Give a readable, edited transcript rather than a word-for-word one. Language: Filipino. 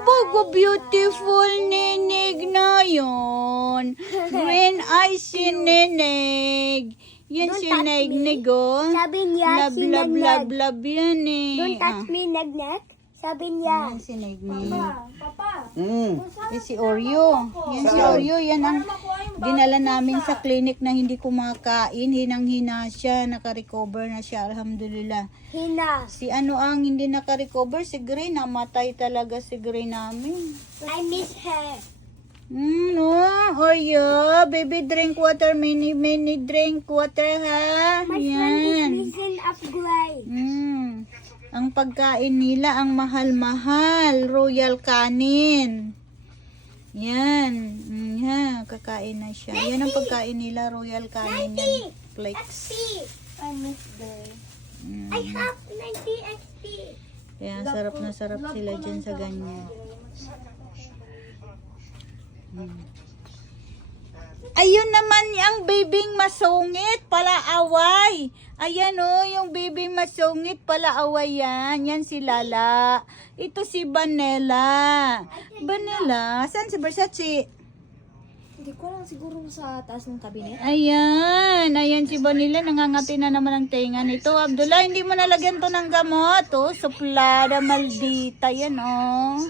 bago beautiful ninig na yun. Green eyes si Ninig. Yan si Ninig, oh. Sabi niya, Love, love, love, love yan eh. Don't touch me, Nagnak. Sabi niya. Yan si Ninig. Papa, Yan si Oreo. Yan si Oreo. Yan ang dinala namin sa clinic na hindi kumakain. Hinang-hina siya. Naka-recover na siya. Alhamdulillah. Hina. Si ano ang hindi naka-recover? Si Gray. Namatay talaga si Gray namin. I miss her. No, Oreo. Baby, drink water. Many drink water, ha? My friend is Yan. missing up Gray. Ang pagkain nila, ang mahal-mahal. Royal Canin. Yan. Yan, kakain na siya. Yan ang pagkain nila, Royal Canin. Yan. Flakes. I miss her. I have 90 XP. Kaya sarap na sarap sila dyan sa ganyan. Ayun naman ang bibing masungit, palaaway. Ayan o, yung bibing masungit, palaaway yan. Yan si Lala. Ito si Vanilla. Vanilla, saan si Versace? hindi ko lang siguro sa taas ng cabinet. Ayan, ayan si Vanilla, nangangati na naman ang tenga nito. Abdullah, hindi mo nalagyan to ng gamot. Oh, suplada maldita yan, oh.